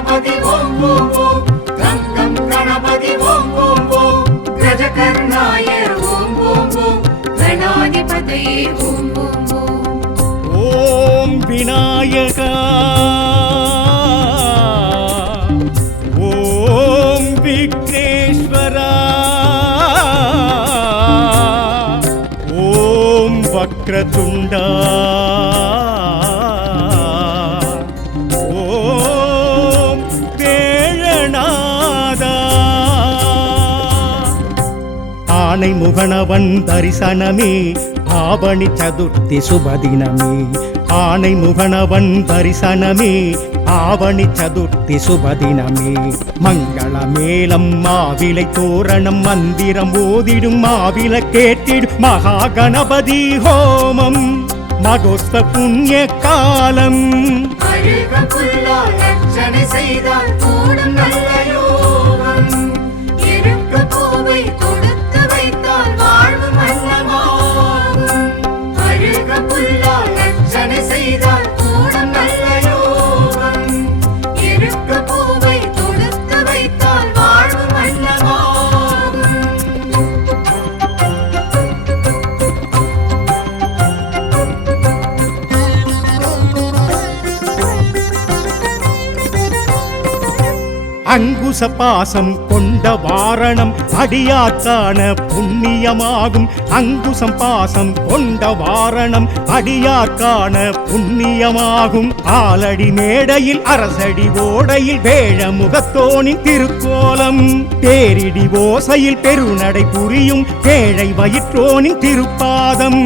गणपति ओम ओम ओम गं गं गणपति ओम ओम ओम गजकर्णाय ओम ओम ओम गणाधिपतये ओम ओम ओम ओम विनायका ओम विघ्नेश्वरा ओम वक्रतुंडा ஆனை முகனவன் தரிசனமே ஆவணி சதுர்த்தி சுபதினமே ஆனை முகனவன் தரிசனமே ஆவணி சதுர்த்தி சுபதினமே மங்கள மேளம் மாவிலை தோரணம் மந்திரம் ஓதிடும் மாவில கேட்டிடும் மகா கணபதி ஹோமம் மகோஸ்த புண்ணிய காலம் செய்தால் கூடும் நல்ல யோகம் இருக்க பூவை கொடுத்து வைத்தால் வாழ்வு மன்னமாகும் அருக புல்லால் அர்ச்சனை செய்தால் கூடும் நல்ல யோகம் இருக்க பூவை கொடுத்து வைத்தால் வாழ்வு மன்னமாகும் அங்குச பாசம் கொண்ட வாரணம் அடியாக்கான புண்ணியமாகும் அங்குசம் பாசம் கொண்ட வாரணம் அடியாக்கான புண்ணியமாகும் ஆலடி மேடையில் அரசடி ஓடையில் வேழ முகத்தோனின் திருக்கோலம் தேரிடி ஓசையில் பெருநடை புரியும் ஏழை வயிற்றோனின் திருப்பாதம்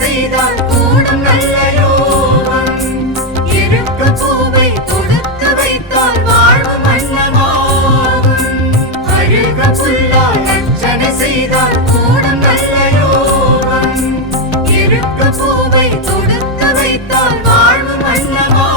செய்தால் கூடும் நல்ல யோகம் இருக்க பூவை கொடுத்து வைத்தால் வாழ்வு மன்னமாகும் அருக புல்லால் அர்ச்சனை செய்தால் கூடும் நல்ல யோகம் இருக்க பூவை கொடுத்து வைத்தால் வாழ்வு மன்னமாகும்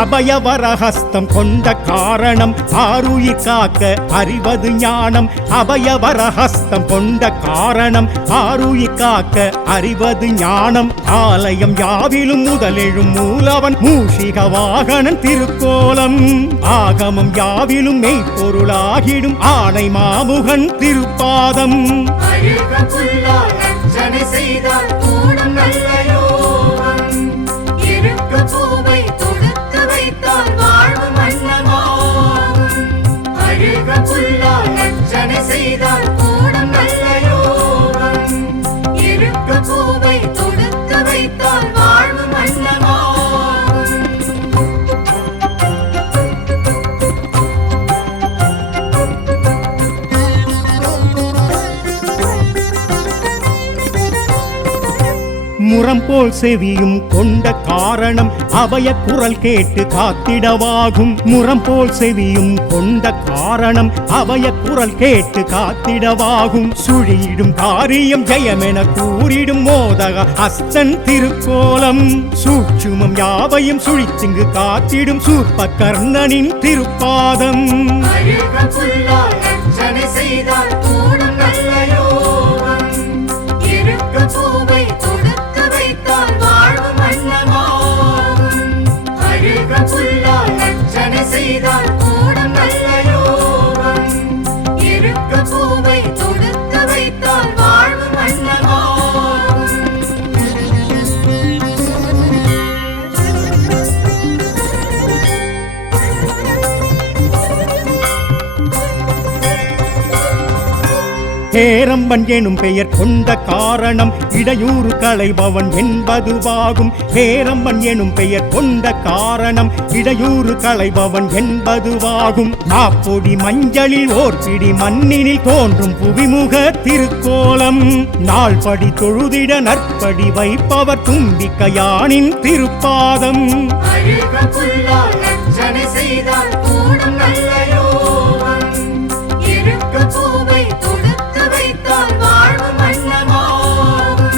அபயவரஹஸ்தம் கொண்ட காரணம் ஆருயிர் காக்க அறிவது ஞானம் அபயவரஹஸ்தம் கொண்ட காரணம் ஆருயிர் காக்க அறிவது ஞானம் ஆலயம் யாவிலும் முதலெழும் மூலவன் மூஷிக வாகனன் திருக்கோலம் ஆகமம் யாவிலும் மெய்ப்பொருளாகிடும் ஆணை மாமுகன் திருப்பாதம் செய்தால் கூடும் நல்ல யோகம் இருக்க பூவை கொடுத்து வைத்தால் வாழ்வு மன்னமாகும் அருக புல்லால் அர்ச்சனை செய்தால் கூடும் நல்ல யோகம் இருக்க பூவை கொடுத்து வைத்தால் வாழ்வு மன்னமாகும் முரம் போல் செவியும் கொண்ட காரணம் அபய குரல் கேட்டு காத்திடவாகும் முரம் போல் செவியும் கொண்ட காரணம் அபய குரல் கேட்டு காத்திடவாகும் சுழியிடும் காரியம் ஜெயமென கூறிடும் மோதக அஸ்தன் திருக்கோலம் சூட்சுமம் யாவையும் சுழிச்சிங்கு காத்திடும் சூர்ப கர்ணனின் திருப்பாதம் செய்தால் கூடும் நல்ல யோகம் இருக்க பூவை கொடுத்து வைத்தால் வாழ்வு மன்னமாகும் அருக புல்லால் அர்ச்சனை செய்தால் கூடும் நல்ல யோகம் இருக்க பூவை கொடுத்து வைத்தால் வாழ்வு மன்னமாகும் ஹேரம்பன் எனும் பெயர் கொண்ட காரணம் இடையூறு களைபவன் என்பதுவாகும் ஹேரம்பன் எனும் பெயர் கொண்ட காரணம் இடையூறு களைபவன் என்பதுவாகும் மாப்பொடி மஞ்சளில் ஓர் பிடி மண்ணினில் தோன்றும் புவிமுக திருக்கோலம் நாள்படி தொழுதிட நற்படி வைப்பவர் தும்பிக்கையானின் திருப்பாதம் செய்தால் கூடும் நல்ல யோகம் இருக்க பூவை கொடுத்து வைத்தால் வாழ்வு மன்னமாகும்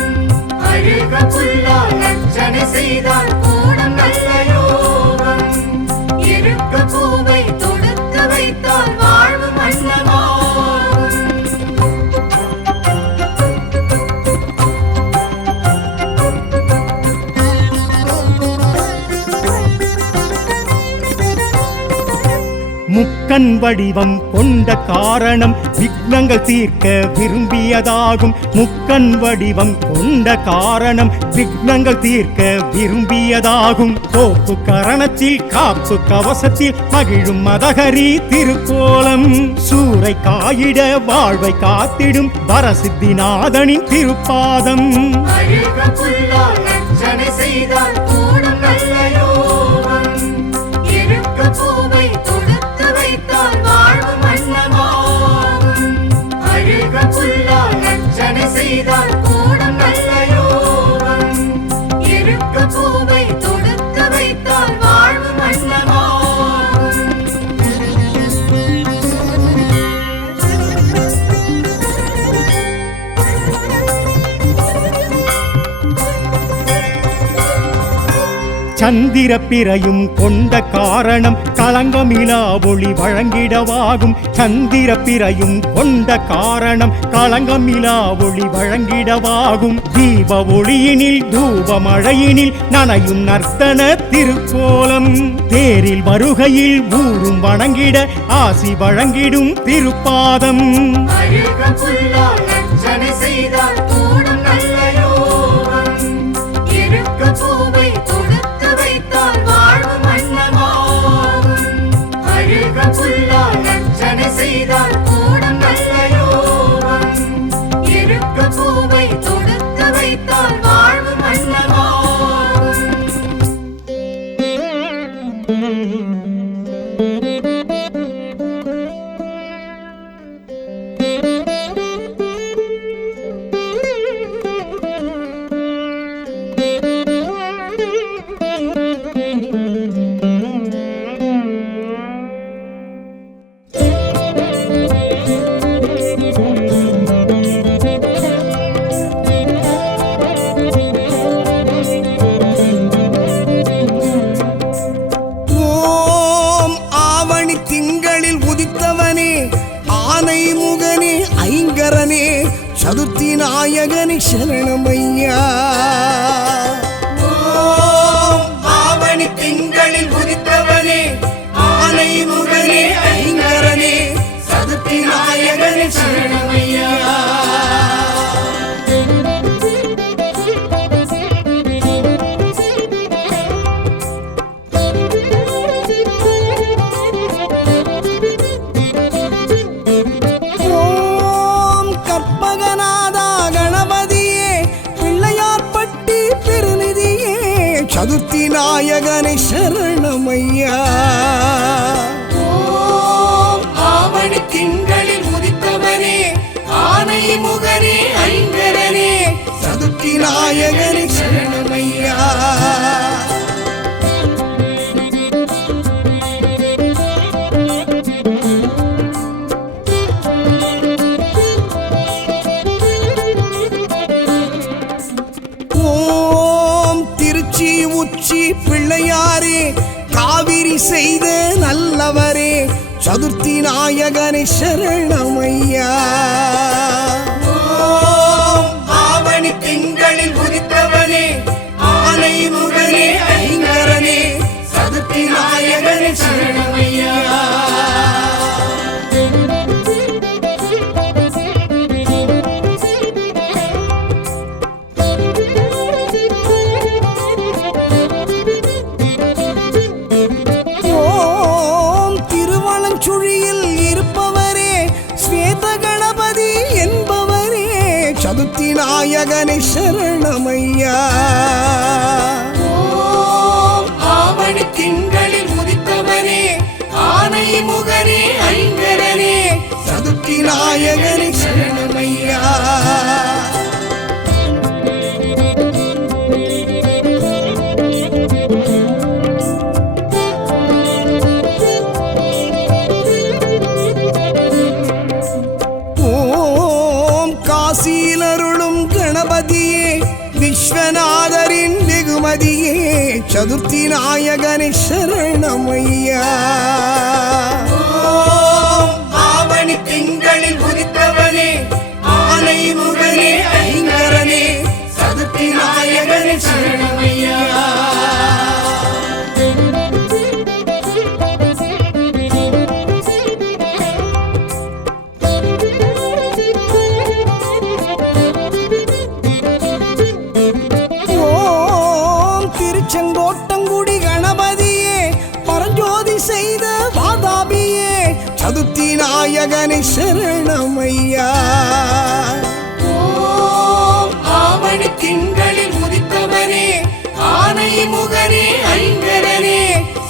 அருக புல்லால் அர்ச்சனை செய்தால் கூடும் நல்ல யோகம் இருக்க பூவை கொடுத்து வைத்தால் முக்கண் வடிவம் கொண்ட காரணம் விக்னங்கள் தீர்க்க விரும்பியதாகும். முக்கண் வடிவம் கொண்ட காரணம் விக்னங்கள் தீர்க்க விரும்பியதாகும். கோப்பு கரணத்தில் காப்பு கவசத்தில் மகிழும் மதகரி திருக்கோலம். சூறை காயிட வாழ்வை காத்திடும் வரசித்திநாதனின் திருப்பாதம். அழுக புல்லால் அர்ச்சனை செய்தால் கூடும் நல்ல யோகம். இருக்க பூவை தொடுத்து வைத்தால் வாழ்வு மன்னமாகும். அழுக புல்லால் அர்ச்சனை செய்தால் கூடும் நல்ல யோகம். இருக்க பூவை தொடுத்து வைத்தால் வாழ்வு மன்னமாகும். சந்திர பிறையும் கொண்ட காரணம் களங்கமிலா ஒளி வழங்கிடவாகும். சந்திர பிறையும் கொண்ட காரணம் களங்கமிலா ஒளி வழங்கிடவாகும். தீப ஒளியினில் தூப மழையினில் நனையும் நர்த்தன திருக்கோலம். தேரில் வருகையில் ஊரும் வணங்கிட ஆசி வழங்கிடும் திருப்பாதம். அழுக புல்லால் அர்ச்சனை செய்தால் கூடும் நல்ல யோகம். இருக்க பூவை தொடுத்து வைத்தால் வாழ்வு மன்னமாகும். அழுக புல்லால் அர்ச்சனை செய்தால் கூடும் நல்ல யோகம். இருக்க பூவை தொடுத்து வைத்தால் வாழ்வு மன்னமாகும். ஓம் ஆவணி திங்களில் உதித்தவனே, ஆனை முகனே, ஐங்கரனே, சதுர்த்தி நாயகனே சரணமையா. ஓம் ஆவணி திங்களில் உதித்தவனே, ஆனை முகனே, ஐங்கரனே, சதுர்த்தி நாயகனே சரணமையா. ஓம் கற்பகநாதா கணபதியே, பிள்ளையார்பட்டி பெருநிதியே, சதுர்த்தி நாயகனை சரணமையா. ஓம் ஆவணி திங்களில் உதித்தவனே, ஆனை முகனே, ஐங்கரனே, சதுர்த்தி நாயகனை சரணமையா. ஓம் திருச்சி உச்சி பிள்ளையாரே, காவிரி செய்த நல்லவரே, சதுர்த்தி நாயகனை சரணமையா. ஓம் ஆவணி திங்களில் உதித்தவனே, ஆனை முகனே, ஐங்கரனே, சதுர்த்தி நாயகனை சரணமையா. ஓம் திருவலஞ்சுழியில் இருப்பவரே, ஸ்வேத கணபதி என்பவரே, சதுர்த்தி நாயகனை சரணமையா. ஓம் ஆவணி திங்களில் உதித்தவனே, ஆனை முகனே, ஐங்கரனே, சதுர்த்தி நாயகனை சரணமையா. ஓம் காசியிலருளும் கணபதியே, விஸ்வநாதரின் வெகுமதியே, சதுர்த்தி நாயகனை சரணமையா. ஓம் ஆவணி திங்களில் உதித்தவனே, ஆனை முகனே, ஐங்கரனே, சதுர்த்தி நாயகனை சரணமையா. நாயகனை சரணமையா. ஓம் ஆவணி திங்களில் உதித்தவனே ஆனை முகனே ஐங்கரனே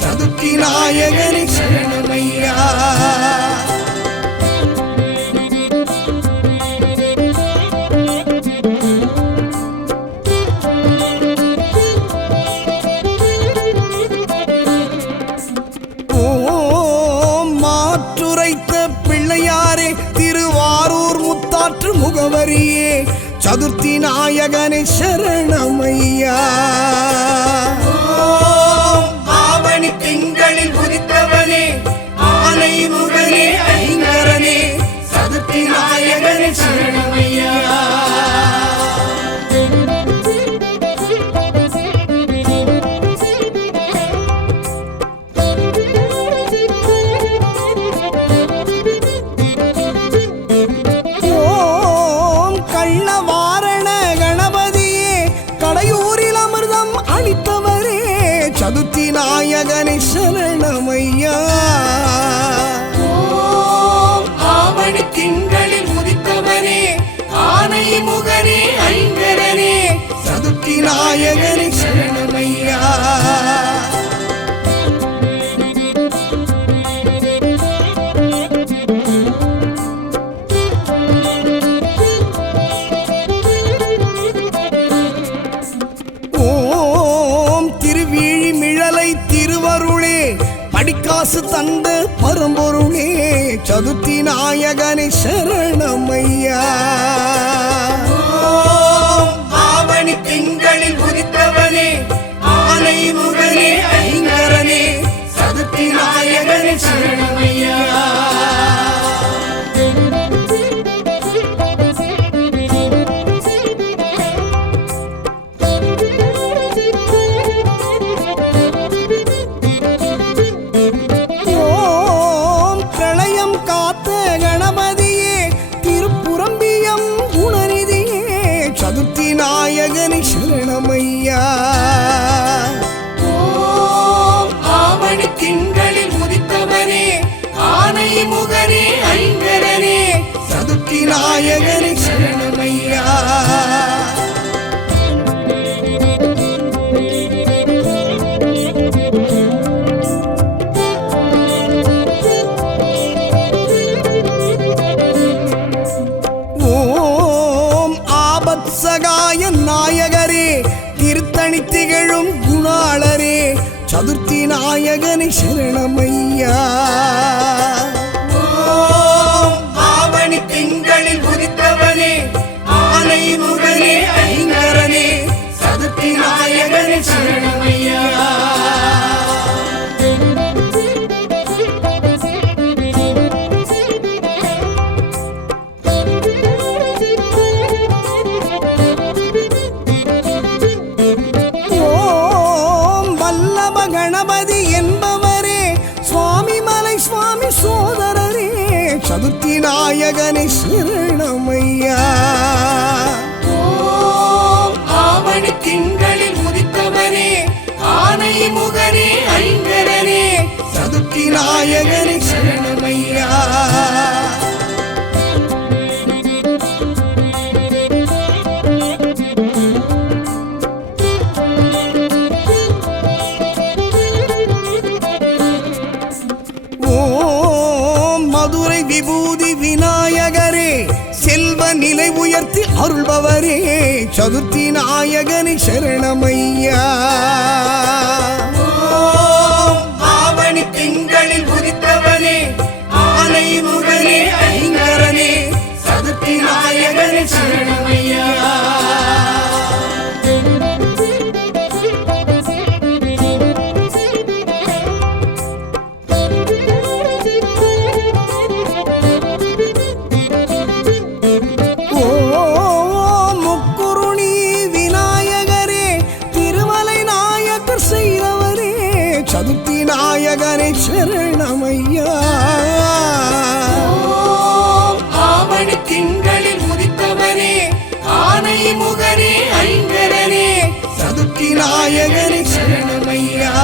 சதுர்த்தி நாயகனை சரணமையா. பிள்ளையாரே திருவாரூர் முத்தாற்று முகவரியே சதுர்த்தி நாயகனை சரணமையா. ஆவணி திங்களில் உதித்தவனே ஆனை முகனே ஐங்கரனே சதுர்த்தி நாயகனை சரணமையா. சதுர்த்தி நாயகனை சரணமையா. ஓம் ஆவணி திங்களில் உதித்தவனே ஆனை முகனே ஐங்கரனே சதுர்த்தி நாயகனை சரணமையா. படிக்காசு தந்த பரம்பொருளே சதுர்த்தி நாயகனை சரணமையா. ஆவணி திங்களில் உதித்தவனே ஆனை முகனே ஐங்கரனே சதுர்த்தி நாயகனை சரணமையா. நாயகனை சரணமையா. ஓம் ஆவணி திங்களில் உதித்தவனே ஆனை முகனே ஐங்கரனே சதுர்த்தி நாயகனை சரணமையா. சகாய நாயகரே திருத்தணி திகழும் குணாளரே சதுர்த்தி நாயகனை சரணமையா. ஆவணி திங்களில் உதித்தவனே ஆனை முகனே ஐங்கரனே சதுர்த்தி நாயகனை சரணமையா. கணபதி என்பவரே சுவாமி மலை சுவாமி சோதரரே சதுர்த்தி நாயகனை சரணமையா. ஆவணி திங்களில் உதித்தவனே ஆனை முகனே ஐங்கரனே சதுர்த்தி நாயகனை சரணமையா. மதுரை விபூதி விநாயகரே செல்வ நிலை உயர்த்தி அருள்பவரே சதுர்த்தி நாயகனை சரணமையா. ஆவணி திங்களில் உதித்தவனே ஆனை முகனே ஐங்கரனே சதுர்த்தி நாயகனை சரணமையா. சதுர்த்தி நாயகனை சரணமையா. ஆவணி திங்களில் உதித்தவனே ஆனை முகனே ஐங்கரனே சதுர்த்தி நாயகனை சரணமையா.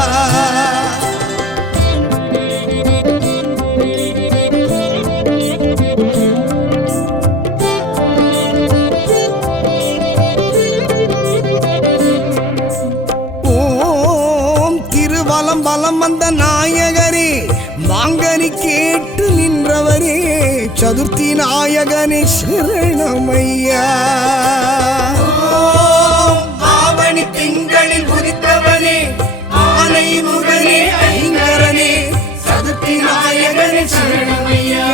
சதுர்த்தி நாயகனே சரணமையா. ஓம் ஆவணி திங்களில் உதித்தவனே ஆனை முகனே ஐங்கரனே சதுர்த்தி நாயகனே சரணமையா.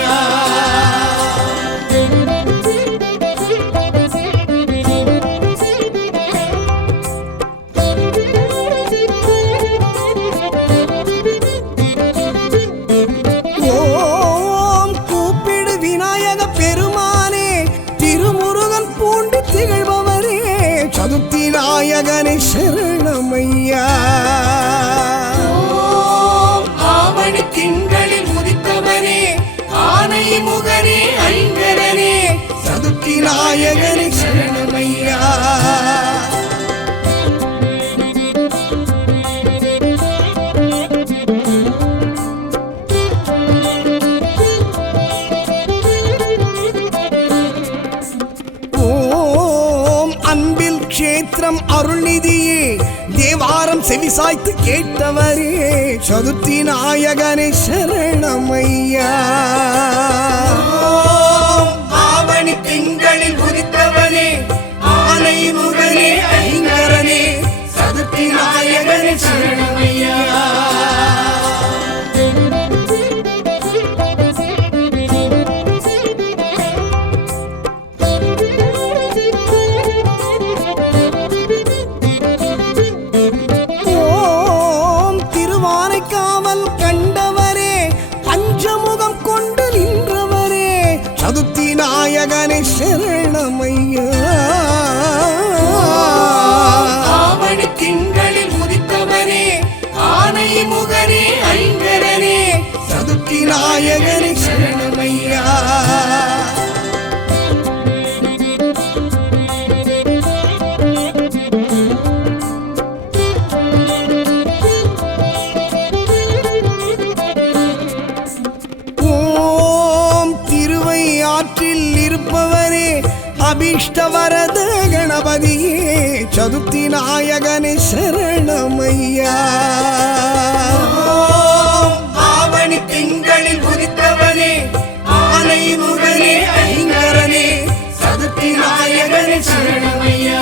ஓம் கூப்பிடு விநாயக பெருமானே திருமுருகன் பூண்டு திகழ்பவரே சதுர்த்தி நாயகனே சரணமையா. ஓம் ஆவணி திங்களில் உதித்தவனே ஆனை முகனே ஐங்கரனே சதுர்த்தி நாயகனே சரணமையா. ஓம் அன்பில் க்ஷேத்திரம் அருள்நிதியே தேவாரம் செவிசாய்த்து கேட்டவரே சதுர்த்தி நாயகனே சரணமையா. ஓம் ஆவணி திங்களில் உதித்தவனே ஆனை முகனே ஐங்கரனே சதுர்த்தி நாயகனே சரணமையா. ஓம் திருவானைக்காவல் கண்டவரே பஞ்சமுகம் கொண்டு நின்றவரே சதுர்த்தி நாயகனே சரணமையா. ஆவணி திங்களில் உதித்தவனே ஆனை முகனே ஐங்கரனே சதுர்த்தி நாயகனே சரணமையா. ஓம் திருவையாற்றில் இருப்பவரே அபீஷ்டவரத கணபதியே சதுர்த்தி நாயகனே சரணமையா. ஓம் ஆவணி திங்களில் உதித்தவனே ஆனை முகனே ஐங்கரனே சதுர்த்தி நாயகனே சரணமையா.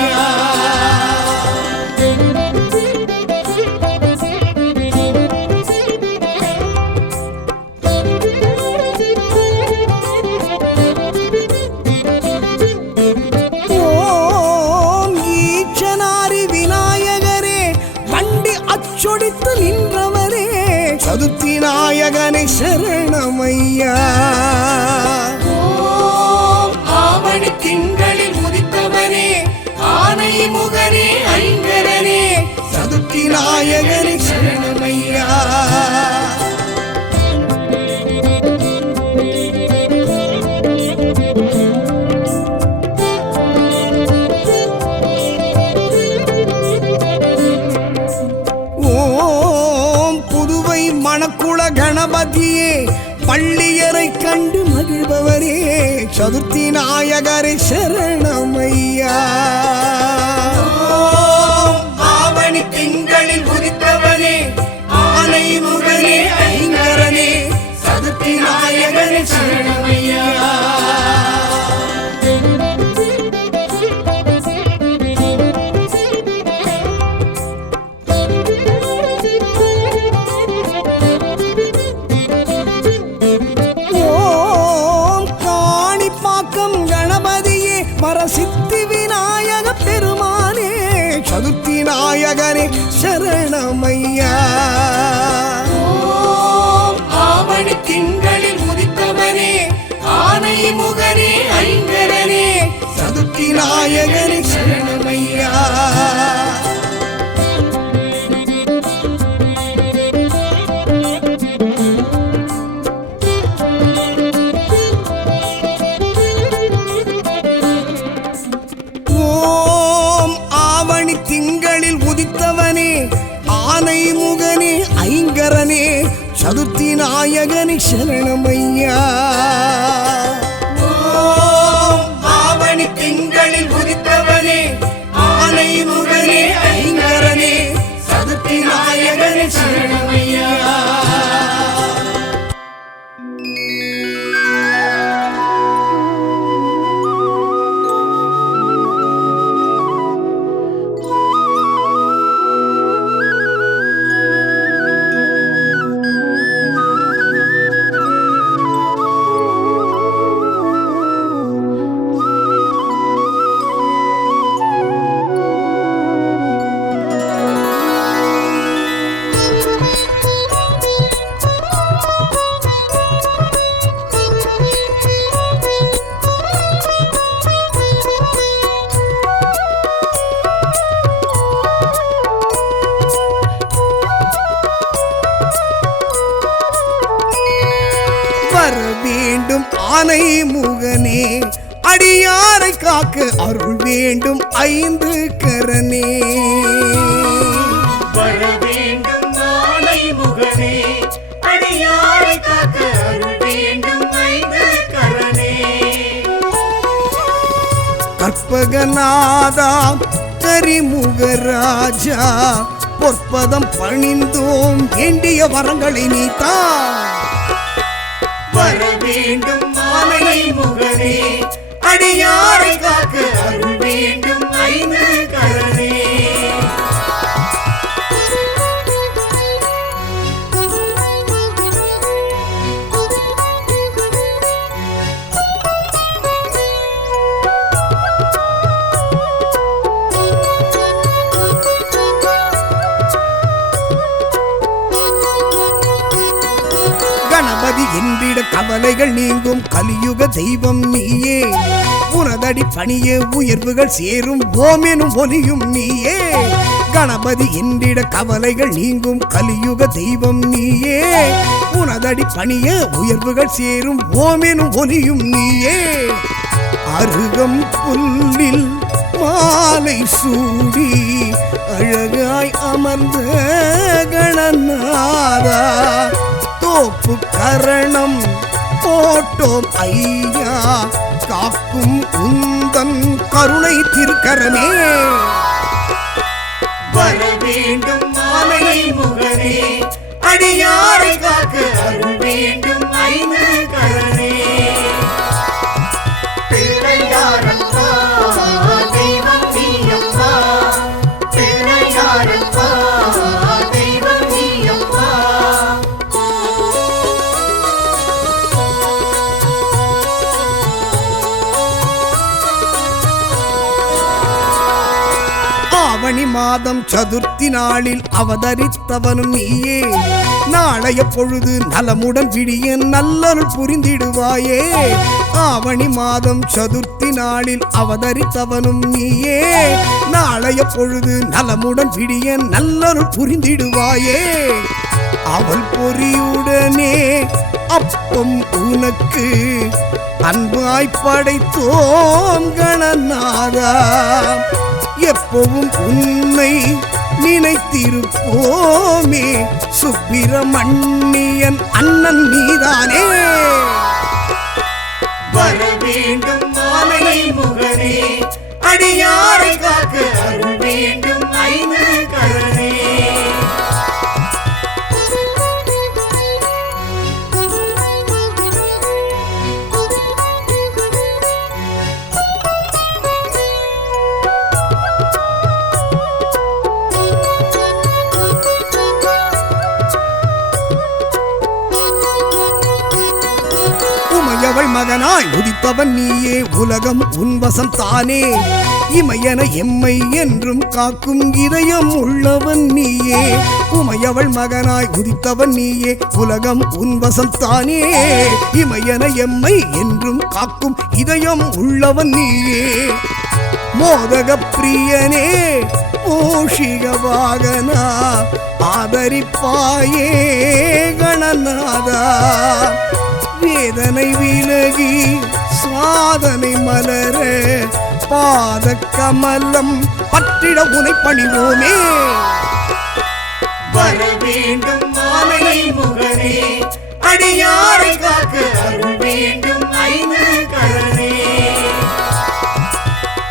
ஓம் ஈச்சனாரி விநாயகரே வண்டி அச்சொடித்து நின்றவரே சதுர்த்தி நாயகனே சரணமையா. ஓம் ஆவணி திங்களில் உதித்தவனே ஆனை முகனே ஐங்கரனே சதுர்த்தி நாயகனே சரணமையா. ஓம் புதுவை மணக்குள கணபதியே பள்ளியரை கண்டு மகிழ்பவரே சதுர்த்தி நாயகரே சரணமையா. ஓம் ஆவணி திங்களில் உதித்தவனே ஆனை முகனே ஐங்கரனே சதுர்த்தி நாயகனே சரணமையா. ஓம் காணிப்பாக்கம் கணபதியே வரசித்தி விநாயக பெருமானே சதுர்த்தி நாயகரே சரணமையா. ஓம் ஆவணி திங்களில் உதித்தவனே ஆனை முகனே ஐங்கரனே சதுர்த்தி நாயகனே சரணமையா. ஓம் ஆவணி திங்களில் உதித்தவனே ஆனை முகனே ஐங்கரனே சதுர்த்தி நாயகனே சரணமையா. ஓம் ஆவணி திங்களில் உதித்தவனே ஆனை முகனே ஐங்கரனே சதுர்த்தி நாயகனே சரணமையா. அடியாரை காக்க அருள் வேண்டும் ஐந்து கரனே. வர வேண்டும் ஆனை முகனே, அடியாரை காக்க அருள் வேண்டும் ஐந்து கரனே. கற்பகநாதா கரிமுகராஜா பொற்பதம் பணிந்தோம் வேண்டிய வரங்களை நீத்தா. வர வேண்டும் ஆனை முகனே, அடியாரை காக்க அருள் வேண்டும் ஐந்து கரனே. கணபதி என்றிட கவலைகள் நீங்கும் கலியுக தெய்வம் நீயே. உனதடி பணியே உயர்வுகள் சேரும் ஓமெனும் ஒலியும் நீயே. கணபதி என்றிட கவலைகள் நீங்கும் கலியுக தெய்வம் நீயே. உனதடி பணியே உயர்வுகள் சேரும் ஓமெனும் ஒலியும் நீயே. அருகம் புல்லில் மாலை சூடி அழகாய் அமர்ந்த கணநாதா தோப்பு கரணம் போட்டோம் ஐயா காக்கும் உந்தன் கருணை திருக்கரமே. வர வேண்டும் ஆனை முகனே, அடியாரை காக்க அருள் வேண்டும் ஐந்து கரனே. பிள்ளையாரப்பா தெய்வம் நீயப்பா, பிள்ளையாரப்பா தெய்வம் நீயப்பா. ஆவணி மாதம் சதுர்த்தி நாளில் அவதரித்தவனும் நீயே. நாளைய பொழுது நலமுடன் விடிய நல்லருள் புரிந்திடுவாயே. ஆவணி மாதம் சதுர்த்தி நாளில் அவதரித்தவனும் நீயே. நாளைய பொழுது நலமுடன் விடிய நல்லருள் புரிந்திடுவாயே. அவள் பொறியுடனே அப்பம் உனக்கு அன்பாய் படைத்தோம் கணநாதா. எப்பவும் உன்னை நினைத்திருப்போமே சுப்பிரமணியன் அண்ணன் நீதானே. வர வேண்டும் ஆனை முகனே, அடியாரை காக்க அருள் வேண்டும் ஐந்து கரனே. உமையவள் மகனாய் உதித்தவன் நீயே. உலகம் உன்வசம் தானே. இமையன எம்மை என்றும் காக்கும் இதயம் உள்ளவன் நீயே. உமையவள் மகனாய் உதித்தவன் நீயே. உலகம் உன்வசம் தானே. இமையன எம்மை என்றும் காக்கும் இதயம் உள்ளவன் நீயே. மோதக பிரியனே மூஷிக வாகனா ஆதரிப்பாயே கணநாதா. வேதனை விலகி சாதனை மலர பாத கமலம் பற்றிட உனை பணிவோமே. வர வேண்டும் ஆனை முகனே, அடியாரை காக்க அருள் வேண்டும் ஐந்து கரனே.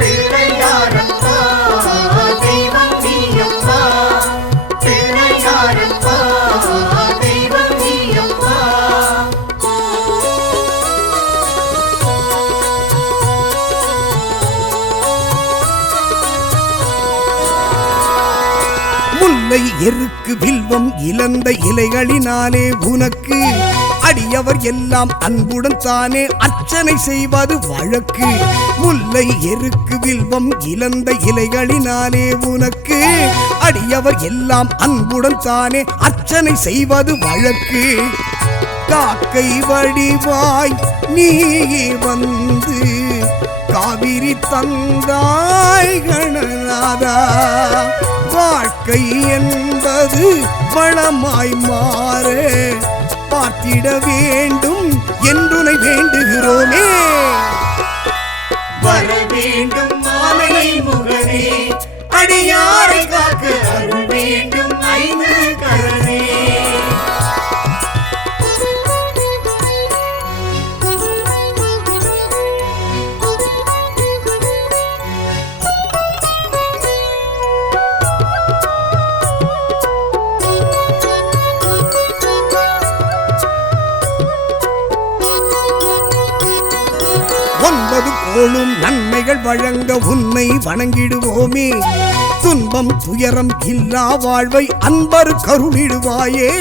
பிள்ளையாரப்பா தெய்வம் நீயப்பா, பிள்ளையாரப்பா தெய்வம் நீயப்பா. முல்லை எருக்கு வில்வம் இழந்த இலைகளினாலே உனக்கு அடியவர் எல்லாம் அன்புடன் தானே அர்ச்சனை செய்வது வழக்கு. முல்லை எருக்கு வில்வம் இழந்த இலைகளினாலே உனக்கு அடியவர் எல்லாம் அன்புடன் தானே அர்ச்சனை செய்வது வழக்கு. காக்கை வடிவாய் நீயே வந்து காவிரி தந்தாய் கணநாதா. வாழ்க்கை என்பது வளமாய் மாற பார்த்திட வேண்டும் என்றுனை வேண்டுகிறோமே. வர வேண்டும் ஆனை முகனே அடியாரை காக்க அருள் வேண்டும் ஐந்து கரனே ஒன்பது கோளும் நன்மைகள் வழங்க உன்னை வணங்கிடுவோமே துன்பம் துயரம் இல்லா வாழ்வை அன்பர் கருளிடுவாயே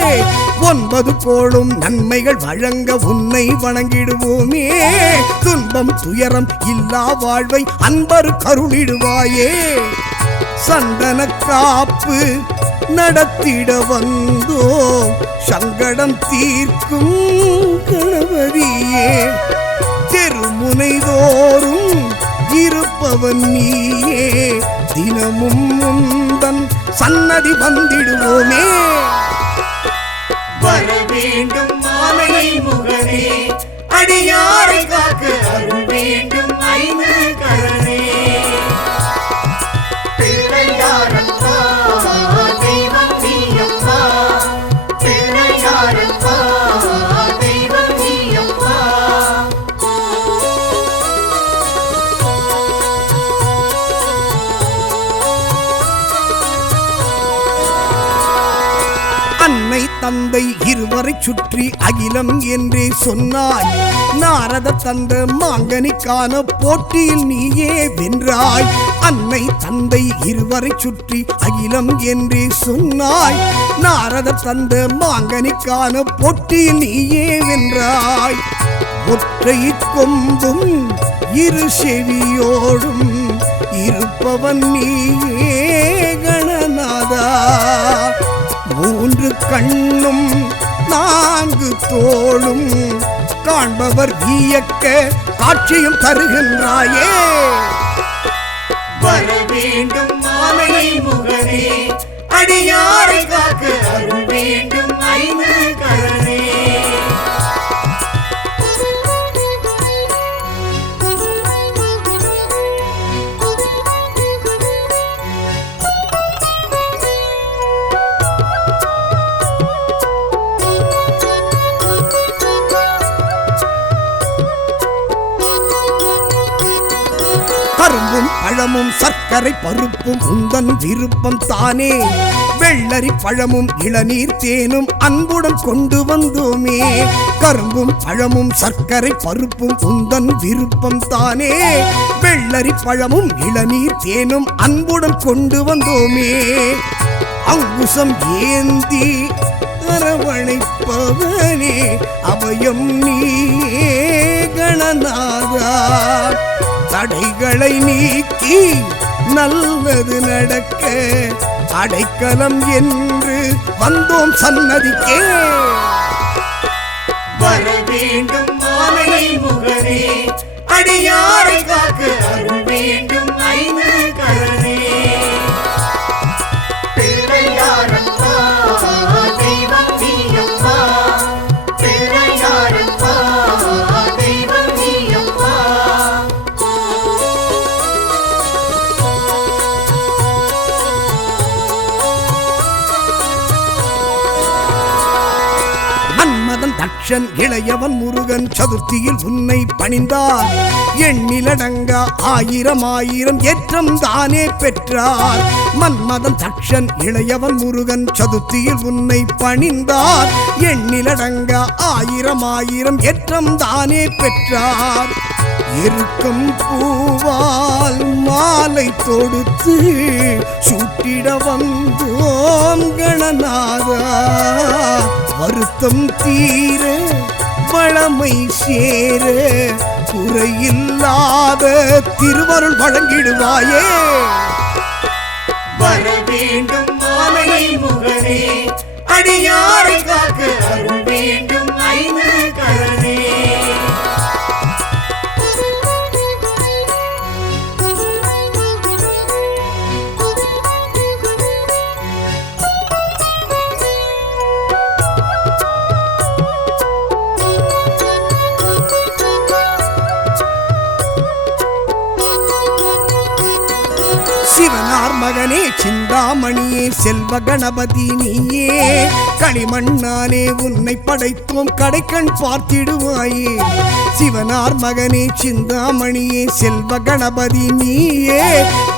ஒன்பது கோளும் நன்மைகள் வழங்க உன்னை வணங்கிடுவோமே துன்பம் துயரம் இல்லா வாழ்வை அன்பர் கருளிடுவாயே சந்தன காப்பு நடத்திட வந்தோ சங்கடம் தீர்க்கும் கணபதியே தெருமுனைதோறும் இருப்பவன் நீயே தினமும் முந்தன் சன்னதி வந்திடுவோமே வர வேண்டும் ஆனை முகனே அடியாரை காக்க அருள் வேண்டும் ஐந்து கரனே பிள்ளையாரப்பா தெய்வம் நீயப்பா பிள்ளையாரப்பா தெய்வம் நீயப்பா அன்னை தந்தை இருவரை சுற்றி அகிலம் என்றே சொன்னாய் நாரத தந்த மாங்கனிக்கான போட்டியில் நீயே வென்றாய் அன்னை தந்தை இருவரை சுற்றி அகிலம் என்றே சொன்னாய் நாரத தந்த மாங்கனிக்கான போட்டியில் நீயே வென்றாய் ஒற்றை கொம்பும் இரு செவியோடும் இருப்பவன் நீயே கணநாதா மூன்று கண்ணும் நான்கு தோளும் காண்பவர் வியக்க காட்சியும் தருகின்றாயே வர வேண்டும் ஆனை முகனே அடியாரை காக்க அருள் வேண்டும் ஐந்து கரனே கரும்பும் பழமும் சர்க்கரை பருப்பும் உந்தன் விருப்பம் தானே வெள்ளரி பழமும் இளநீர் தேனும் அன்புடன் கொண்டு வந்தோமே கரும்பும் பழமும் சர்க்கரை பருப்பும் உந்தன் விருப்பம் தானே வெள்ளரி பழமும் இளநீர் தேனும் அன்புடன் கொண்டு வந்தோமே அங்குசம் ஏந்தி அரவணைப்பவனே அபயம் நீயே கணநாதா தடைகளை நீக்கி நல்லது நடக்க அடைக்கலம் என்று வந்தோம் சன்னதிக்கே வர வேண்டும் ஆனை முகனே அடியாரை காக்க அருள் வேண்டும் ஐந்து கரனே பிள்ளையாரப்பா தெய்வம் நீயப்பா பிள்ளையாரப்பா தெய்வம் நீயப்பா மன்மதன் தட்சன் இளையவன் முருகன் சதுர்த்தியில் உன்னை பணிந்தார் எண்ணிலடங்கா ஆயிரம் ஆயிரம் ஏற்றம் தானே பெற்றார் மன்மதன் தட்சன் இளையவன் முருகன் சதுர்த்தியில் உன்னை பணிந்தார் எண்ணிலடங்கா ஆயிரம் ஆயிரம் ஏற்றம் தானே பெற்றார் இருக்கும் பூவால் மாலை தொடுத்து சூட்டிட வந்தோம் கணநாதா வருத்தம் தீர வளமை சேர குறையில்லாத திருவருள் வழங்கிடுவாயே வர வேண்டும் ஆனை முகனே அடியாரை காக்க அருள் வேண்டும் ஐந்து கரனே சிவனார் மகனே சிந்தாமணியே செல்வ கணபதி நீயே களிமண்ணாலே உன்னை படைத்தோம் கடைக்கண் பார்த்திடுவாயே சிவனார் மகனே சிந்தாமணியே செல்வ கணபதி நீயே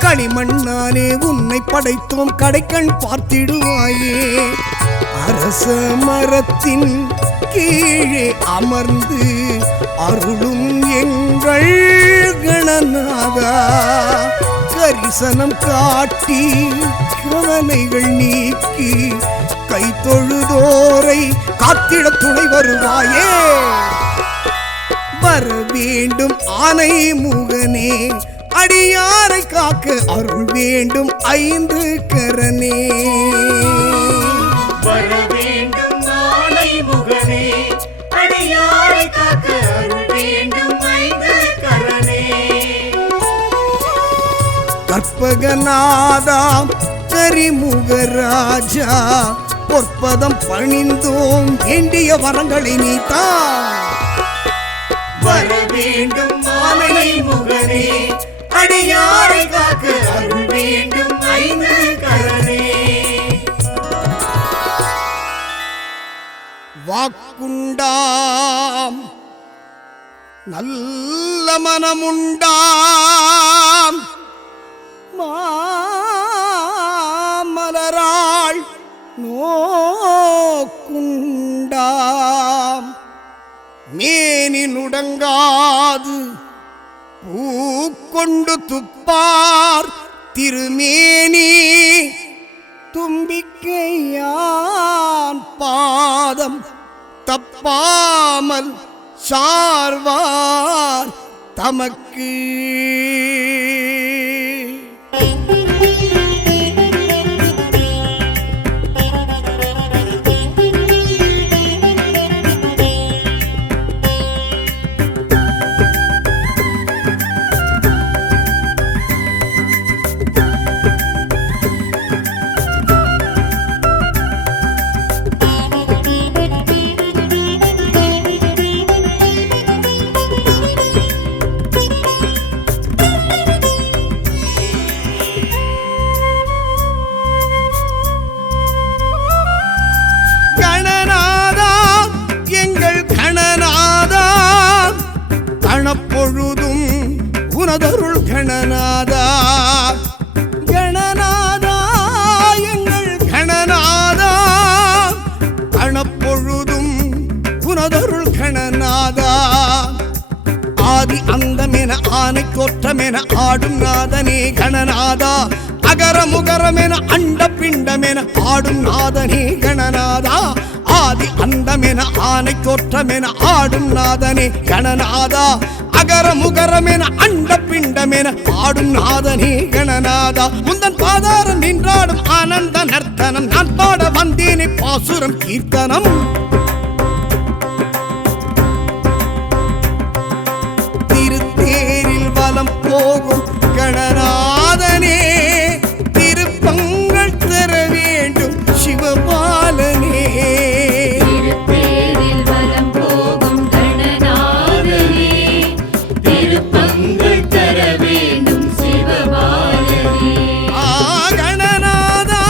களிமண்ணாலே உன்னை படைத்தோம் கடைக்கண் பார்த்திடுவாயே அரச மரத்தின் கீழே அமர்ந்து அருளும் எங்கள் கணநாதா கரிசனம் காட்டி கவலைகள் நீக்கி கை தொழுதோரை காத்திட துணை வருவாயே வர வேண்டும் ஆனை முகனே அடியாரை காக்க அருள் வேண்டும் ஐந்து கரனே வர வேண்டும் ஆனை முகனே அடியாரை காக்க அருள் வேண்டும் ஐந்து கரனே கற்பகநாதாம் கரிமுகராஜா பொற்பதம் பணிந்தோம் வேண்டிய வரங்களை நீத்தா வர வேண்டும் ஆனை முகனே அடியாரை காக்க அருள் வேண்டும் ஐந்து கரனே வாக்குண்டாம் நல்ல மனமுண்டாம் மாமலராள் நோக்குண்டாம் மேனி நுடங்காது பூக்கொண்டு துப்பார் திருமேனி தும்பிக்கையான் பாதம் தப்பாமல் சார்வார் தமக்கு கணப்பொழுதும் உனதருள் கணநாதா கணநாதா எங்கள் கணநாதா கணப்பொழுதும் உனதருள் கணநாதா ஆதி அந்தமென ஆனை கோற்றமென ஆடும் நாதனே கணநாதா அகர முகரமென அண்ட பிண்டமென ஆடும் நாதனே கணநாதா ஆதி அந்தமென ஆனை கோற்றமென ஆடும் நாதனே கணநாதா அகர முகரமென அண்ட பிண்டமென ஆடும் நாதனே கணநாதா முந்தன் பாதாரம் நின்றாடும் ஆனந்த நர்த்தனம் நான் பாட வந்தேனே பாசுரம் கீர்த்தனம் திருத்தேரில் வலம் போகும் கணநாதனே திருப்பங்கள் தர வேண்டும் சிவபாலனே திருத்தேரில் வலம் போகும் கணநாதனே திருப்பங்கள் தர வேண்டும் சிவபாலனே கணநாதா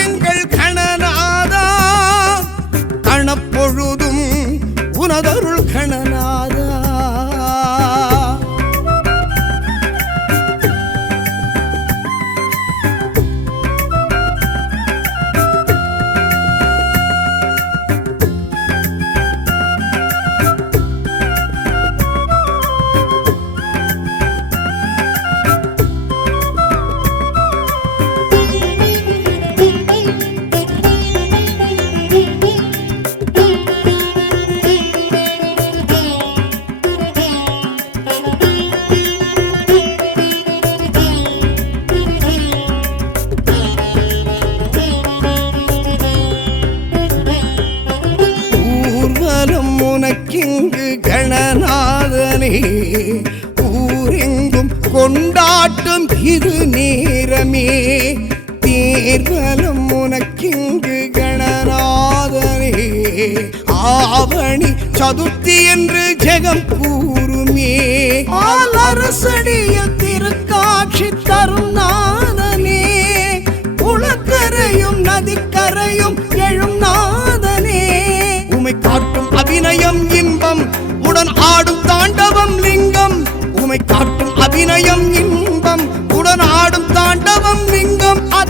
எங்கள் கணநாதா கணப்பொழுதும் உனதருள் கணநாதா உனக்கிங்கு கணநாதனே ஊரெங்கும் கொண்டாட்டம் இது நேரமே தேர்வலம் உனக்கிங்கு கணநாதனே ஆவணி சதுர்த்தி என்று ஜெகம் கூறுமே ஆலரசடிய திருக்காட்சி தரும் நாள்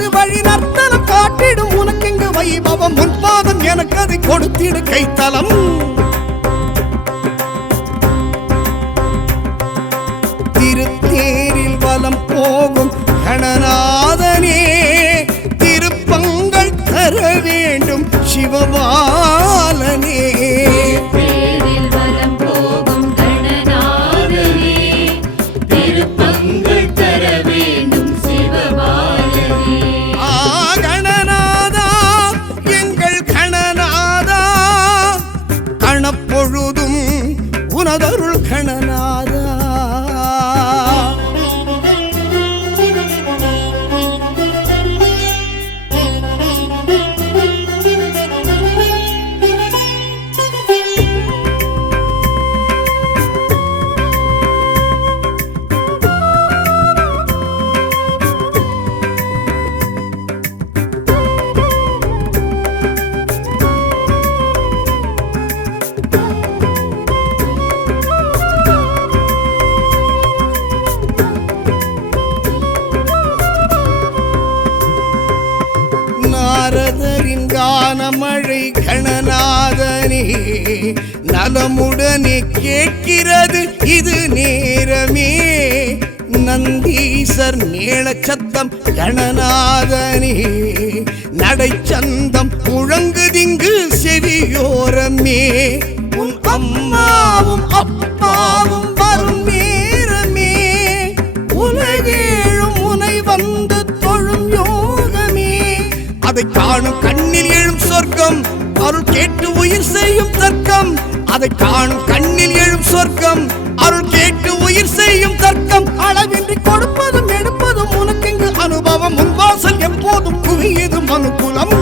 அது வழி நர்த்தனம் காட்டிடும் உனக்கெங்கு வைபவம் முன்பாதம் எனக்கு அதை கொடுத்திடு கைத்தலம் திருத்தேரில் வலம் போகும் கணநாதனே திருப்பங்கள் தர வேண்டும் சிவபாலனே தேரில் வலம் போகும் கணநாதனே திருப்பங்கள் தர வேண்டும் சிவபாலனே கணநாதா எங்கள் கணநாதா கணப்பொழுதும் உனதருள் கணநாதா நாரதரின் கானமழை கணநாதனே நலமுடனே கேட்கிறது இது நேரமே நந்தீசர் மேளச்சத்தம் கணநாதனே நடைச்சந்தம் முழங்குதிங்கு செவியோரமே உன் அம்மாவும் அப்பாவும் வரும் நேரமே உலகேழும் உனை வந்து தொழும் யோகமே அதை காணும் கண்ணில் எழும் சொர்க்கம் அருள் கேட்டு உயிர் செய்யும் தர்க்கம் அதை காணும் கண்ணில் எழும் சொர்க்கம் அருள் கேட்டு உயிர் செய்யும் தர்க்கம் அளவின்றி கொடுப்பதும் எடுப்பதும் உனக்கெங்கு அனுபவம் முன்வாசல் எப்போதும் குவியதும் அனுகூலம்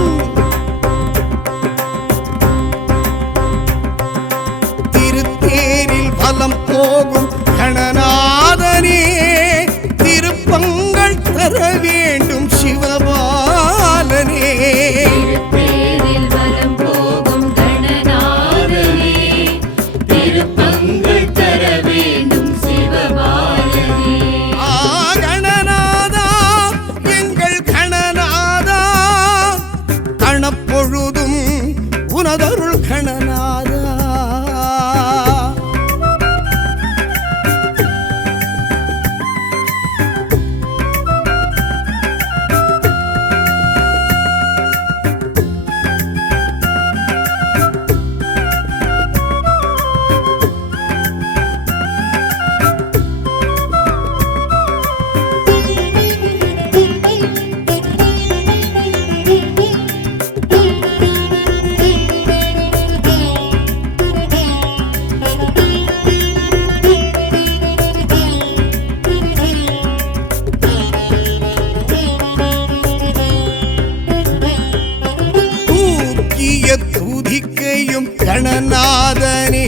திருத்தேரில் வலம் போகும் கணநாதனே திருப்பங்கள் தர வேண்டும் சிவபாலனே தேரில் வலம் போகும் கணநாதனே திருப்பங்கள் தர வேண்டும் சிவபாலனே கணநாதா எங்கள் கணநாதா கணப்பொழுதும் உனதருள் கணநாதா துதிக்கையும் கணநாதனே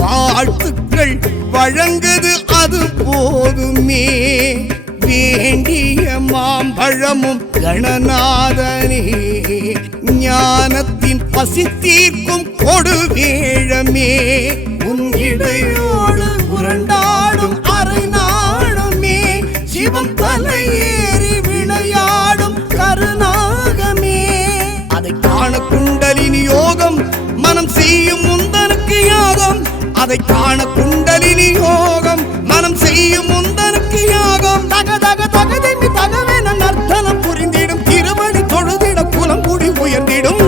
வாழ்த்துக்கள் வழங்குது அது போதுமே வேண்டிய மாம்பழமும் கணநாதனே ஞானத்தின் பசி தீர்க்கும் கொடுவேழமே உன் இடையோடு உருண்டாடும் அரை நாளுமே சிவம் தலையேறி விளையாடும் கருநாகமே அதை காண குண்டலினி யோகம் மனம் செய்யும் முந்தனுக்கு யாகம் அதை காண குண்டலினி யோகம் மனம் செய்யும் முந்தனுக்கு யாகம் தக தக தகதென்று தகவென நர்த்தனம் புரிந்திடும் திருவடி தொழுதிட குலம் கூடி உயர்ந்திடும்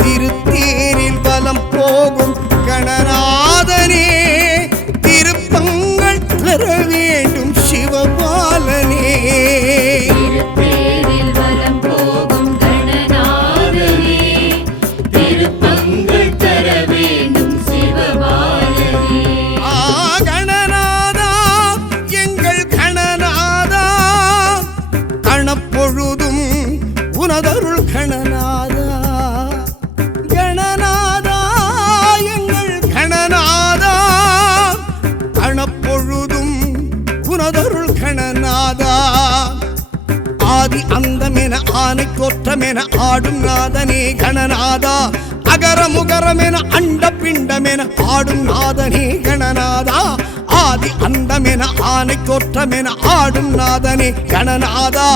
திருத்தேரில் வலம் போகும் கணநாதனே திருப்பங்கள் தர வேண்டும் சிவபாலனே திருத்தேரில் வலம் போகும் கணநாதனே திருப்பங்கள் தர வேண்டும் சிவபாலனே கணநாதா எங்கள் கணநாதா கணப்பொழுதும் உனதருள் கணநாதா கணநாதா எங்கள் கணநாதா கணப்பொழுதும் உனதருள் கணநாதா ஆதி அந்தமென ஆனை கோற்றமென ஆடும் நாதனே கணநாதா அகர முகரமென அண்ட பிண்டமென ஆடும் நாதனே கணநாதா ஆதி அந்தமென ஆனை தோற்றமென ஆடும் நாதனே கணநாதா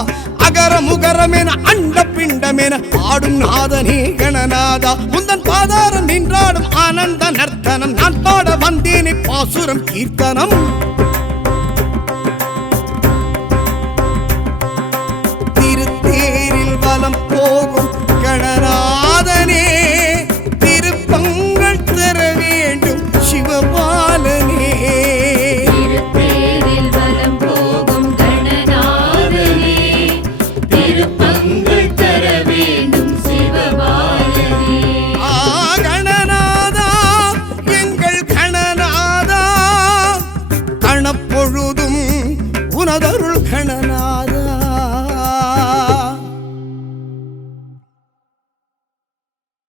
அகர முகரமென அண்ட பிண்டமென ஆடும் நாதனே கணநாதா உந்தன் பாதாரம் நின்றாடும் ஆனந்த நர்த்தனம் நான் பாட வந்தேனே பாசுரம் கீர்த்தனம்